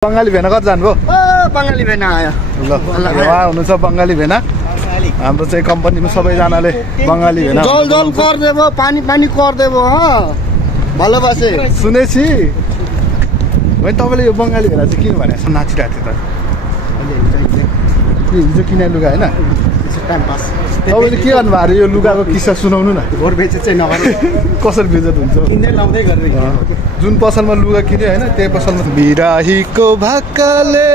बंगाली भेना कति जानुभयो? बंगाली भेना आयो ल उहाँ हुनुहुन्छ बंगाली भेना। हाम्रो चाहिँ कम्पनीमा सबैजनाले बंगाली भेना जल जल कर देबो पानी पानी कर देबो भलो बसे सुनेछि। भने तपाईले यो बंगाली भेना चाहिँ किन भने नाचिरहेको थियो त? हिजो किने लुगा हैन टाइम पास। तपाईले के गर्नु भयो यो लुगाको किस्सा सुनाउनु न। भोर बेचे चाहिँ नगर्नु कसरी बेचत हुन्छ? किन्दै लाउँदै गर्ने जुन पसलमा लुगा किन्यो हैन त्यही पसलमा बिराहीको भाकाले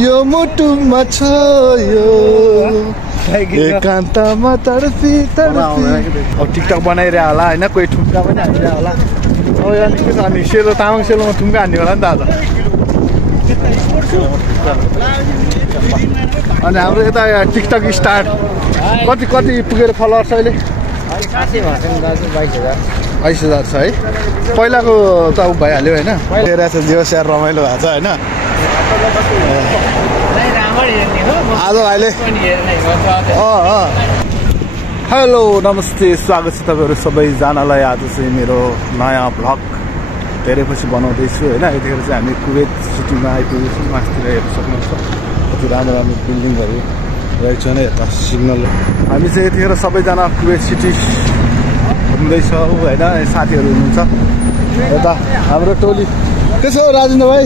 यो मुटुमा छोयो एकान्तमा तर्फी तर्फी। अब टिकटक बनाइरह होला हैन, कोही ठुम्का पनि हानिरह होला। अब यहाँ के छ अनि सेलो तामाङ सेलोमा ठुम्का हान्ने होला नि त आज। अनि हाम्रो यता टिकटक स्टार्ट कति कति पुगेर फलोअर्स अहिले? 22,000 छ है। पहिलाको त उ भइहाल्यो होइन। तेरा चाहिँ जे स्याहार रमाइलो भएको छ होइन। आज भाइले हेलो नमस्ते स्वागत छ तपाईँहरू सबैजनालाई। आज चाहिँ मेरो नयाँ भ्लग धेरै पछि बनाउँदैछु होइन। यतिखेर चाहिँ हामी कुवेत सिटीमा आइपुगेछौँ। मास्तिर हेर्नु सक्नुहुन्छ कति राम्रो राम्रो बिल्डिङहरू रहेछ नै यता सिग्नल। हामी चाहिँ यतिखेर सबैजना कुवेत सिटी घुम्दैछौँ होइन। साथीहरू हुनुहुन्छ यता हाम्रो टोली। के छ राजेन्द्र भाइ?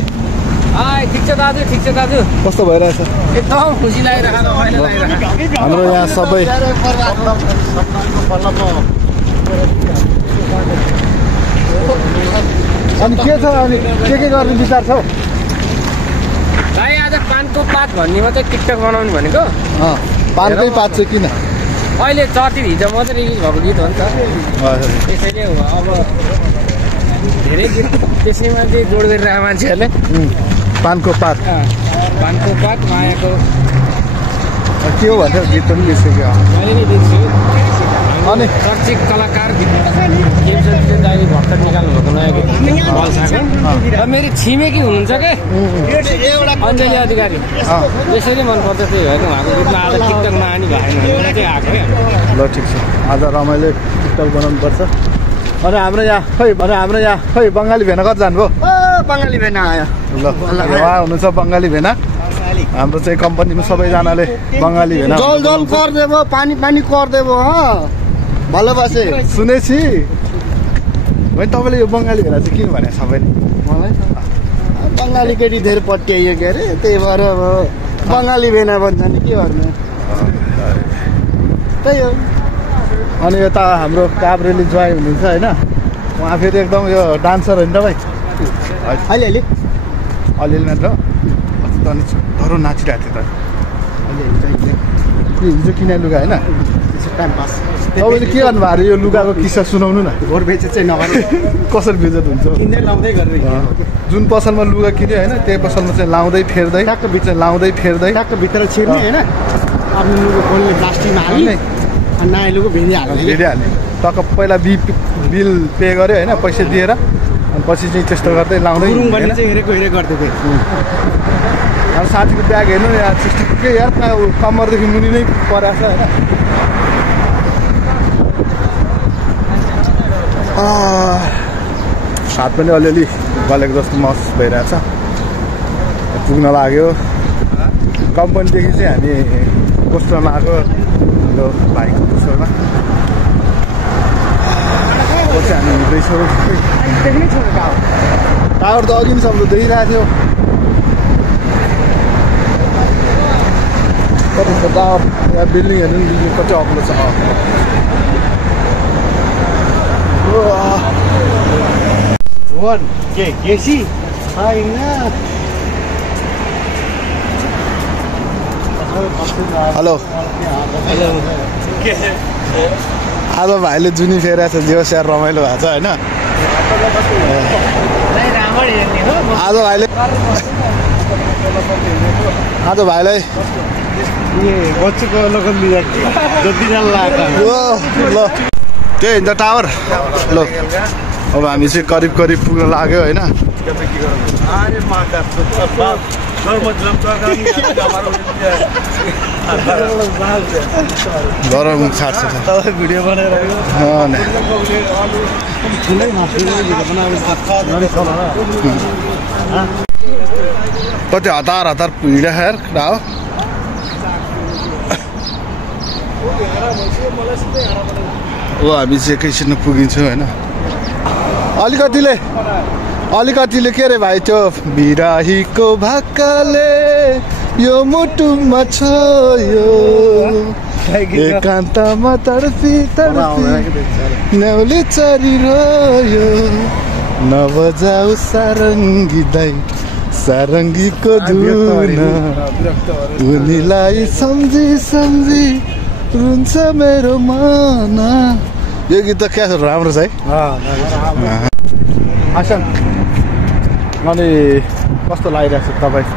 ठिक छ दाजु, ठिक छ दाजु। कस्तो भइरहेछ? एकदम खुसी लागिरहेको छ। हाम्रो यहाँ सबै अनि के छ अनि के गर्ने विचार छ? भाइ आज पानको पात भन्ने मात्रै टिकटक बनाउनु भनेको। पानकै पात चाहिँ किन? अहिले चर्चित हिजो मात्रै रिलिज भएको गीत हो नि त, त्यसैले अब धेरै गीत त्यसैमा चाहिँ जोड गरिरहेको मान्छेहरूले। पानको पात पानको पात मायाको के हो भनेर गीत पनि बिर्सेको। मैले नै बिर्सेँ। अनि चर्चित कलाकार दाइले भर्खर निकाल्नु भएको नयाँ गीत बल्साको र मेरो छिमेकी हुनुहुन्छ के अञ्जली अधिकारी, त्यसैले मनपर्छ। त्यही भएर उहाँको गीतमा आज टिकटक नआनी भएन भने चाहिँ आएको है। ल ठिक छ, आज रमाइलो टिकटक बनाउनु पर्छ। अनि हाम्रो यहाँ खै बङ्गाली भेना कति जानुभयो? बंगाली भेना आयो ल उहाँ हुनुहुन्छ बङ्गाली भेना। हाम्रो चाहिँ कम्पनीमा सबैजनाले बङ्गाली भेना जल जल कर देबो पानी पानी कर देबो भलो बसे सुनेछि। भने तपाईँले यो बङ्गाली भेना चाहिँ किन भने सबैले? मलाई बंगाली केटी धेरै पट्याइयो के अरे, त्यही भएर अब बंगाली भेना भन्छ नि के गर्नु। त्यही हो। अनि यता हाम्रो काभ्रेली ज्वाइँ हुनुहुन्छ होइन। उहाँ फेरि एकदम यो डान्सर होइन त भाइ? अलि अलिअलि मात्र अनि धरो नाचिरहेको थियो त। हिजो किने लुगा होइन टाइम पास। तपाईँले के गर्नु भयो यो लुगाको किस्सा सुनाउनु न। भोर बेचे चाहिँ नगर्नु कसरी बेचत हुन्छ? किन्दै लाउँदै गर्ने जुन पसलमा लुगा किन्यो होइन त्यही पसलमा चाहिँ लाउँदै फेर्दै ट्याक्क भित्र भित्र छिर्ने होइन। आफ्नो लुगा खोल्ने प्लास्टिकमा हाल्ने अनि नयाँ लुगा भिडिहाल्ने टक्क पहिला बिल पे गर्यो होइन, पैसा दिएर अनि पछि चाहिँ त्यस्तो गर्दै लाउँदै हेरेको गर्थ्यो त्यो। अब साथीको ब्याग हेर्नु न यार, 60 के यार कम्मरदेखि मुनि नै परेको छ होइन। हात पनि अलिअलि गलेको जस्तो महसुस भइरहेछ। पुग्न लाग्यो कम्पनीदेखि चाहिँ हामी पोस्टरमा आएको हाम्रो भाइको पोस्टरमा चाहिँ हामी हिँड्दैछौँ। टावर त अघि नै सम्झो देखिरहेको थियो। कति छ टावर? यहाँ बिल्डिङहरू नि बिल्डिङ कति अग्लो छ। हेलो आज भाइले जुनी फेरेको छ जे स्याहार रमाइलो भएको छ होइन। आज भाइलाई बच्चोको लगन ल त्यही हुन्छ टावर। ल अब हामी चाहिँ करिब पुग्न लाग्यो होइन। गरम खाट्छ भिडियो बनाएर कति हतार हतार हिँडेर हो हामी चाहिँ एकैछिन पुगिन्छौँ होइन अलिकतिले के अरे भाइ त्यो बिराहीको भाकाले यो मुटुमा छोयो एकान्तमा तडपी न्याउले चरिरह्यो नबजाऊ सारङ्गी दाइ सारङ्गीको धुन उनीलाई सम्झी रुन्छ मेरो मन यो गीत त क्या राम्रो छ है आसन अनि कस्तो लागिरहेको छ तपाईँ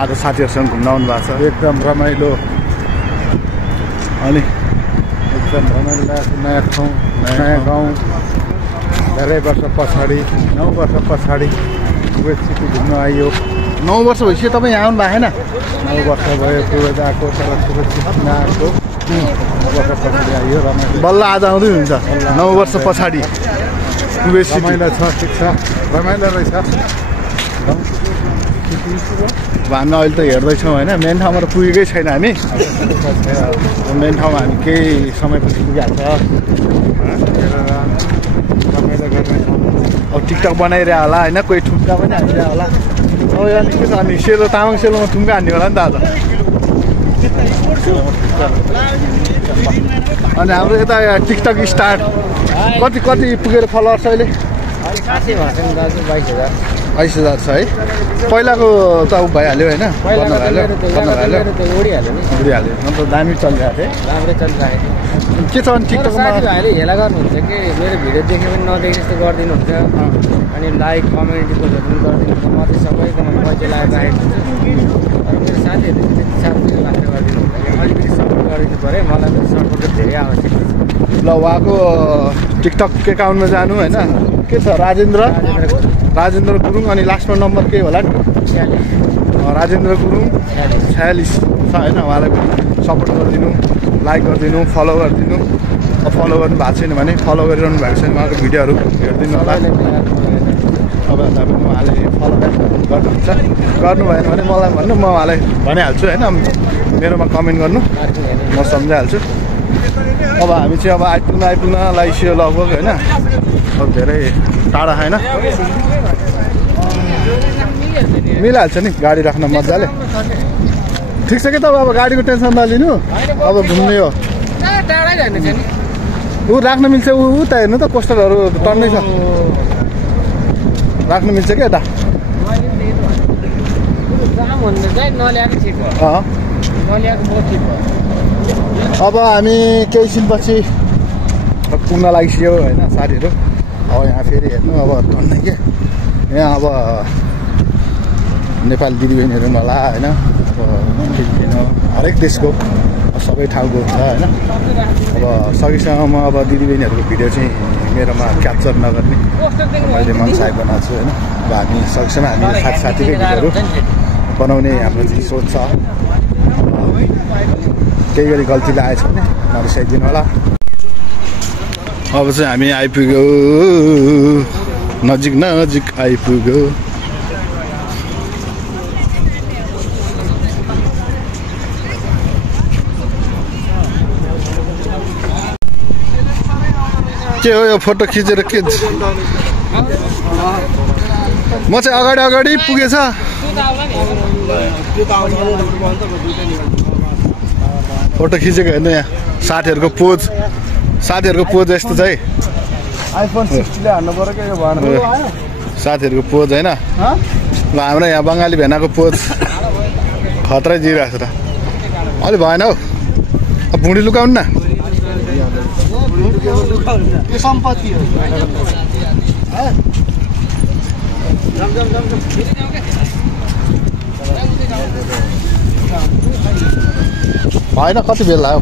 आज साथीहरूसँग घुम्न आउनु भएको छ एकदम रमाइलो अनि एकदम रमाइलो नयाँ ठाउँ नयाँ गाउँ धेरै वर्ष पछाडि 9 वर्ष पछाडि कुवेत सिटी घुम्न आइयो 9 वर्ष भइसक्यो तपाईँ यहाँ आउनु भएको छैन 9 वर्ष भयो कुवेत आएको तर कुवेत सिटीमा आएको 9 वर्ष पछाडि आइयो रमाइलो बल्ल आज आउँदै हुन्छ 9 वर्ष पछाडि कुवेत सिटी रमाइलो छ ठिक छ रमाइलो रहेछ अब हामी अहिले त हेर्दैछौँ होइन मेन ठाउँमा त पुगेकै छैन हामी मेन ठाउँमा हामी केही समयपछि पुगिहाल्छ अब टिकटक बनाइरह होला होइन कोही ठुम्का पनि हालिरह होला अब यहाँ के छ अनि सेलो तामाङ सेलोमा ठुम्का हान्ने होला नि त आज अनि हाम्रो यता टिकटक स्टार्ट कति पुगेर फलोवर्स अहिले 22,000 छ है पहिलाको त उ भइहाल्यो होइन उडिहाल्यो अन्त दामी चलिरहेको थियो राम्रै चलिरहेको के छ अनि टिकटकमा साथीभाइले हेला गर्नुहुन्छ कि मेरो भिडियो देखे पनि नदेखे जस्तो गरिदिनुहुन्छ अनि लाइक कमेन्ट पनि गरिदिनुहुन्छ म चाहिँ सबैकोमा पैसा लगाएर राखेको छु मेरो साथीहरूले त्यति साह्रो लाग्छ गरिदिनुहुन्छ अलिकति सपोर्ट गरिदिनु पऱ्यो मलाई पनि सपोर्टको धेरै आवश्यक छ ल उहाँको टिकटक एकाउन्टमा जानु होइन के छ राजेन्द्र गुरुङ अनि लास्टमा नम्बर के होला नि राजेन्द्र गुरुङ 46 छ होइन उहाँलाई पनि सपोर्ट गरिदिनु लाइक गरिदिनु फलो गरिदिनु फलो गर्नु भएको छैन भने फलो गरिरहनु भएको छैन उहाँको भिडियोहरू हेरिदिनु होला तपाईँहरूलाई पनि उहाँले फलो गर्नुहुन्छ गर्नु भएन भने मलाई भन्नु म उहाँलाई भनिहाल्छु होइन मेरोमा कमेन्ट गर्नु म सम्झाइहाल्छु अब हामी चाहिँ अब आइपुग्न लागिसक्यो लगभग होइन अब धेरै टाढा होइन मिलाइहाल्छ नि गाडी राख्न मजाले ठिक छ कि तपाईँ अब गाडीको टेन्सन नलिनु अब घुम्ने हो ऊ राख्न मिल्छ ऊ त हेर्नु त पोस्टरहरू टन्नै छ राख्नु मिल्छ क्या यता अब हामी केही छिनपछि पुग्न लागिसक्यो होइन साथीहरू अब यहाँ फेरि हेर्नु अब टन्नै के यहाँ अब नेपाली दिदीबहिनीहरू पनि होला होइन अब फिलिपिनो हरेक देशको सबै ठाउँको हुन्छ होइन अब सकेसम्म म अब दिदीबहिनीहरूको भिडियो चाहिँ मेरोमा क्याप्चर नगर्ने मैले मनसाय बनाएको छु होइन अब हामी सकेसम्म हामी साथीकै भिडियोहरू बनाउने हाम्रो चाहिँ सोच छ केही गरी गल्तीले आएछ भने नरिसाइदिनु होला अब चाहिँ हामी आइपुग्यो नजिक आइपुग्यो के हो यो फोटो खिचेर के म चाहिँ अगाडि पुगेछ फोटो खिचेको हेर्नु यहाँ साथीहरूको पोज यस्तो छ है आइफोन 60 ले हान्नु पर्यो के यो भन साथीहरूको पोज हैन ल हाम्रो यहाँ बंगाली भेनाको पोज खतरै जिरहेको छ त अलि भएन हौ अब भुँडी लुकाउनु न यो सम्पत्ति हो भएन कति बेला हो